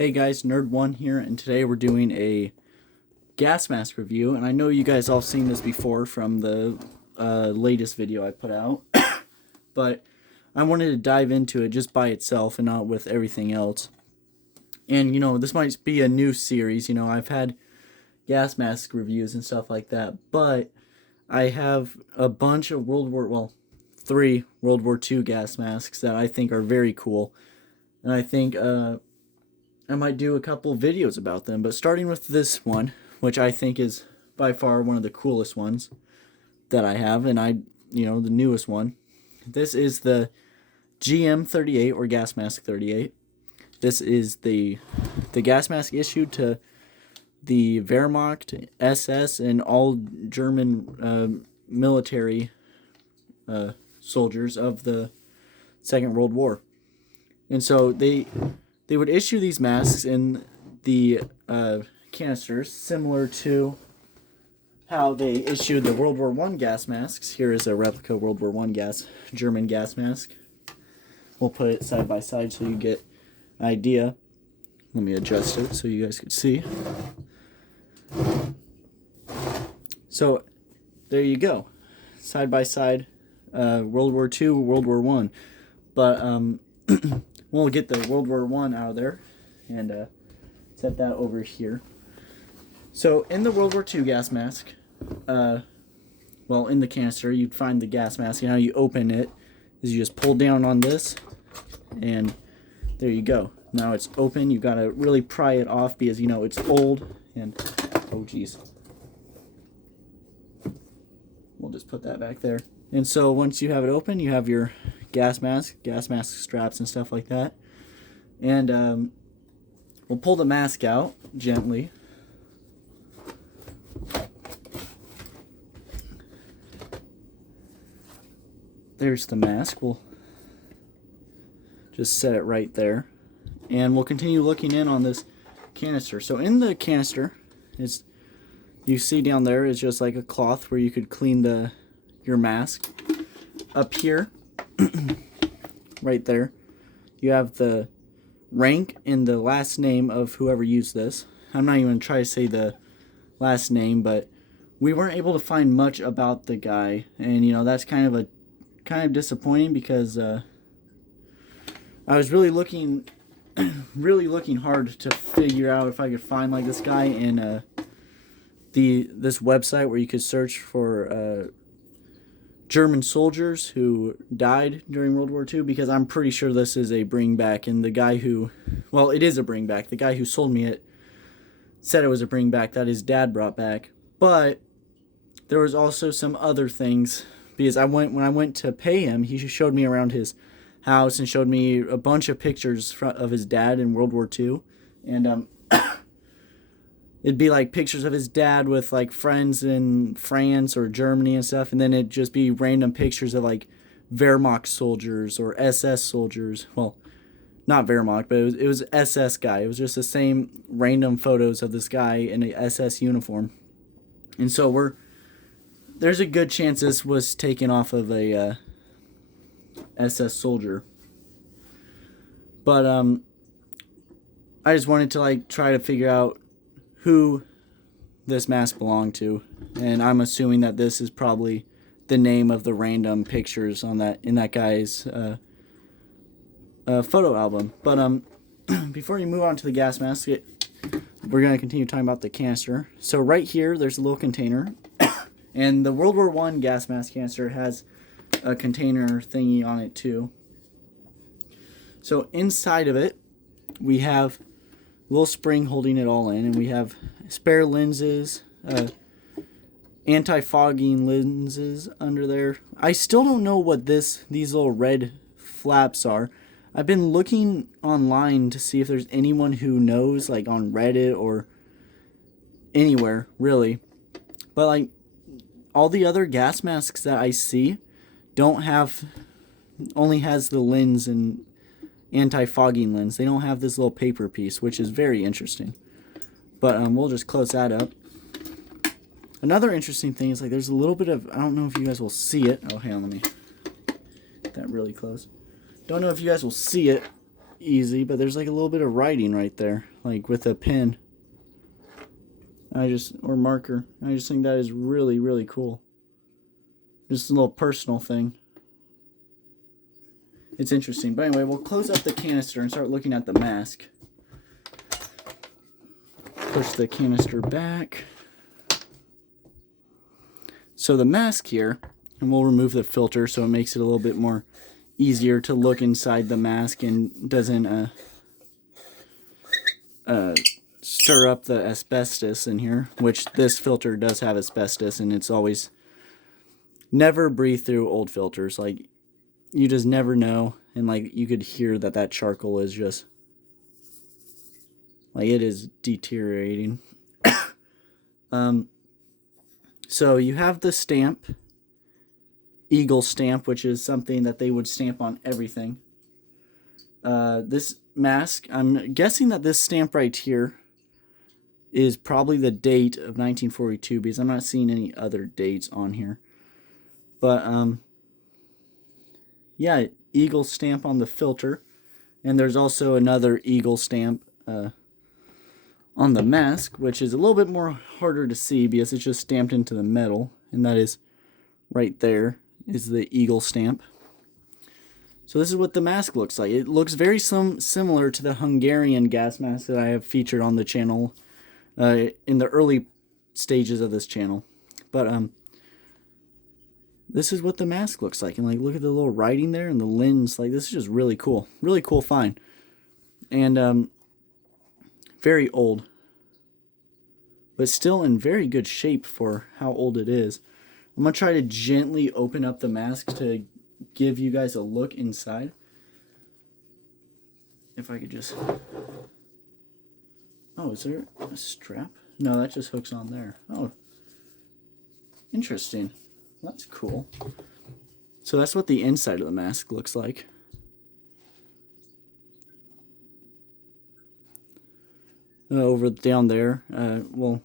Hey guys, Nerd1 here, and today we're doing a gas mask review. And I know you guys all seen this before from the latest video I put out, but I wanted to dive into it just by itself and not with everything else. And this might be a new series. I've had gas mask reviews and stuff like that, but I have a bunch of three World War II gas masks that I think are very cool, and I think I might do a couple videos about them. But starting with this one, which I think is by far one of the coolest ones that I have, and the newest one. This is the GM38 or Gas Mask 38. This is the gas mask issued to the Wehrmacht, SS, and all German military soldiers of the Second World War. And so they would issue these masks in the canisters, similar to how they issued the World War I gas masks. Here is a replica World War I German gas mask. We'll put it side by side so you get an idea. Let me adjust it so you guys can see. So there you go, side by side, World War II, World War I. But we'll get the World War I out of there and set that over here. So in the World War II gas mask, in the canister, you'd find the gas mask, and how you open it is you just pull down on this, and there you go. Now it's open. You've got to really pry it off because it's old, and oh geez. We'll just put that back there. And so once you have it open, you have your gas mask straps and stuff like that. And we'll pull the mask out gently. There's the mask. We'll just set it right there. And we'll continue looking in on this canister. So in the canister, you see down there is just like a cloth where you could clean your mask. Up here, right there, you have the rank and the last name of whoever used this. I'm not even going to try to say the last name, but we weren't able to find much about the guy, and that's kind of disappointing because I was really looking hard to figure out if I could find like this guy in this website where you could search for German soldiers who died during World War II, because I'm pretty sure this is a bring back, and the guy it is a bring back. The guy who sold me it said it was a bring back that his dad brought back. But there was also some other things, because when I went to pay him, he showed me around his house and showed me a bunch of pictures of his dad in World War II, and it'd be like pictures of his dad with like friends in France or Germany and stuff, and then it'd just be random pictures of like Wehrmacht soldiers or SS soldiers. Well, not Wehrmacht, but it was SS guy. It was just the same random photos of this guy in an SS uniform. And so there's a good chance this was taken off of a SS soldier. But I just wanted to try to figure out who this mask belonged to, and I'm assuming that this is probably the name of the random pictures in that guy's photo album. But before you move on to the gas mask, we're going to continue talking about the canister. So right here, there's a little container, and the World War I gas mask canister has a container thingy on it too. So inside of it, we have little spring holding it all in, and we have spare lenses, anti-fogging lenses under there. I still don't know what these little red flaps are. I've been looking online to see if there's anyone who knows, like on Reddit or anywhere really, but all the other gas masks that I see only has the lens and anti-fogging lens. They don't have this little paper piece, which is very interesting. But we'll just close that up. Another interesting thing is there's a little bit of, I don't know if you guys will see it. Oh, hang on, let me get that really close. Don't know if you guys will see it, easy, but there's like a little bit of writing right there, like with a pen. Or marker. I just think that is really, really cool. Just a little personal thing. It's interesting. But anyway, we'll close up the canister and start looking at the mask. Push the canister back. So the mask here, and we'll remove the filter so it makes it a little bit more easier to look inside the mask and doesn't stir up the asbestos in here, which this filter does have asbestos, and it's always never breathe through old filters. Like, you just never know, and like you could hear that charcoal is just like it is deteriorating. So you have the stamp, Eagle stamp, which is something that they would stamp on everything. This mask, I'm guessing that this stamp right here is probably the date of 1942 because I'm not seeing any other dates on here. But yeah, Eagle stamp on the filter, and there's also another Eagle stamp on the mask, which is a little bit more harder to see because it's just stamped into the metal, and that is right there is the Eagle stamp. So this is what the mask looks like. It looks very similar to the Hungarian gas mask that I have featured on the channel in the early stages of this channel. But this is what the mask looks like, and like look at the little writing there and the lens. Like, this is just really cool find, and very old, but still in very good shape for how old it is. I'm gonna try to gently open up the mask to give you guys a look inside. If I could just... Oh, is there a strap? No, that just hooks on there. Oh, interesting. That's cool. So that's what the inside of the mask looks like. Over down there, well,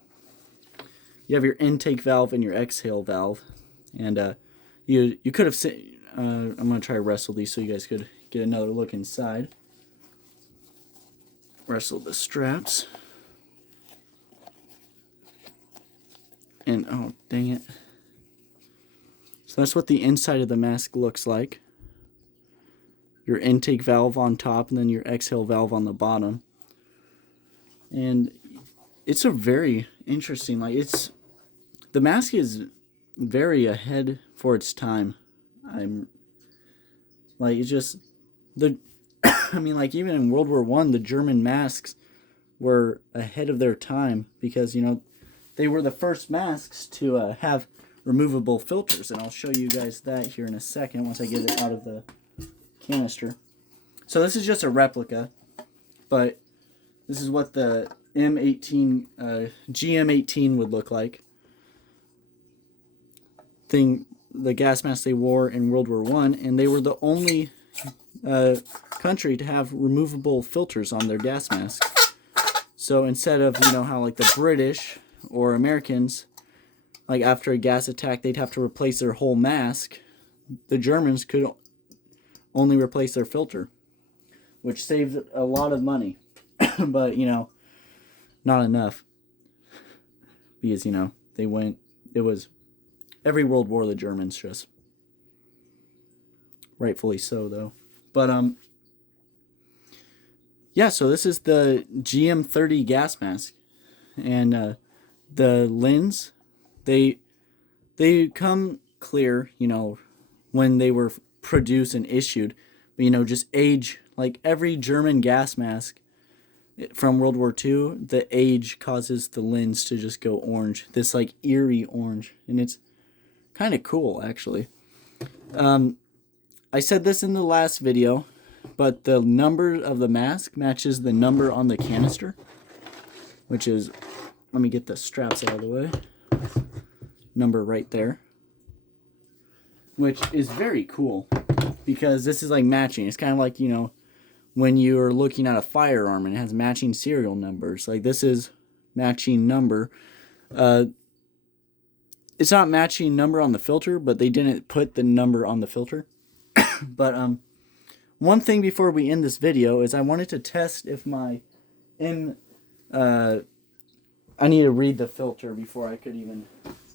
you have your intake valve and your exhale valve, and you could have I'm gonna try to wrestle these so you guys could get another look inside. Wrestle the straps, and oh dang it! So that's what the inside of the mask looks like. Your intake valve on top, and then your exhale valve on the bottom. And it's a very interesting, like, the mask is very ahead for its time. I'm like, it's just I mean, like, even in World War I, the German masks were ahead of their time because, you know, they were the first masks to have removable filters, and I'll show you guys that here in a second once I get it out of the canister. So this is just a replica, but this is what the M18, GM18 would look like. The gas mask they wore in World War I, and they were the only country to have removable filters on their gas masks. So instead of, you know, how like the British or Americans, like after a gas attack, they'd have to replace their whole mask, the Germans could only replace their filter, which saved a lot of money. But, you know, not enough. Because, you know, it was every World War the Germans just, rightfully so though. But, yeah, so this is the GM30 gas mask. And, the lens, they come clear, you know, when they were produced and issued. But, you know, just age, like every German gas mask from World War II, the age causes the lens to just go orange. This like eerie orange. And it's kind of cool, actually. I said this in the last video, but the number of the mask matches the number on the canister, which is, let me get the straps out of the way. Number right there. Which is very cool because this is like matching. It's kind of like, you know, when you're looking at a firearm and it has matching serial numbers. Like, this is matching number. It's not matching number on the filter, but they didn't put the number on the filter. But one thing before we end this video is I wanted to test if my I need to read the filter before I could even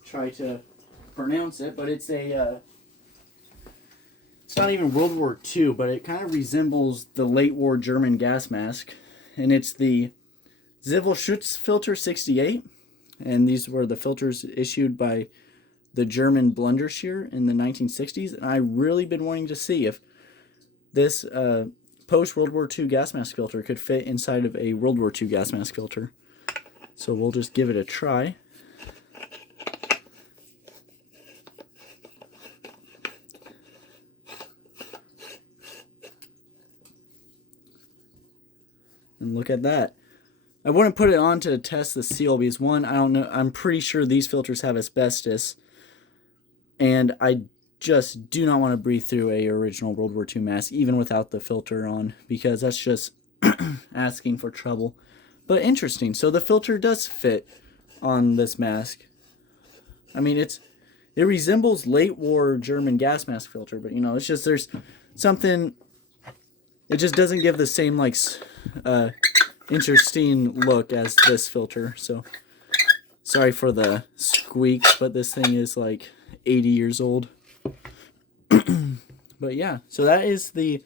try to pronounce it, but it's a it's not even World War II, but it kind of resembles the late war German gas mask, and it's the Zivilschutzfilter 68, and these were the filters issued by the German Blundershear in the 1960s, and I've really been wanting to see if this post-World War II gas mask filter could fit inside of a World War II gas mask filter. So we'll just give it a try. And look at that. I wouldn't put it on to test the seal because, one, I don't know, I'm pretty sure these filters have asbestos, and I just do not want to breathe through a original World War II mask even without the filter on, because that's just asking for trouble. But interesting, so the filter does fit on this mask. I mean, it resembles late war German gas mask filter, but you know, it's just there's something, it just doesn't give the same like interesting look as this filter. So sorry for the squeaks, but this thing is like 80 years old. But yeah, so that is the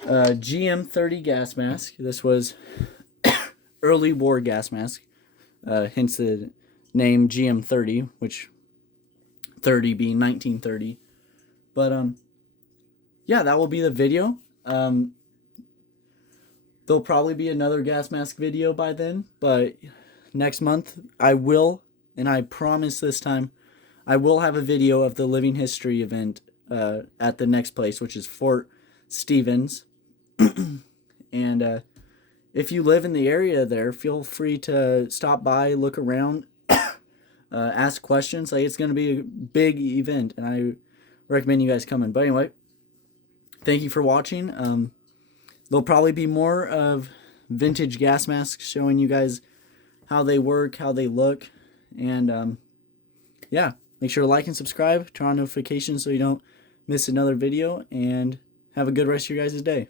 GM30 gas mask. This was early war gas mask, hence the name GM30, which 30 being 1930. But yeah, that will be the video. There'll probably be another gas mask video by then, but next month I will, and I promise this time, I will have a video of the Living History event at the next place, which is Fort Stevens. And if you live in the area there, feel free to stop by, look around, ask questions. Like, it's going to be a big event, and I recommend you guys coming. But anyway, thank you for watching. There'll probably be more of vintage gas masks showing you guys how they work, how they look, and yeah, make sure to like and subscribe, turn on notifications so you don't miss another video, and have a good rest of your guys' day.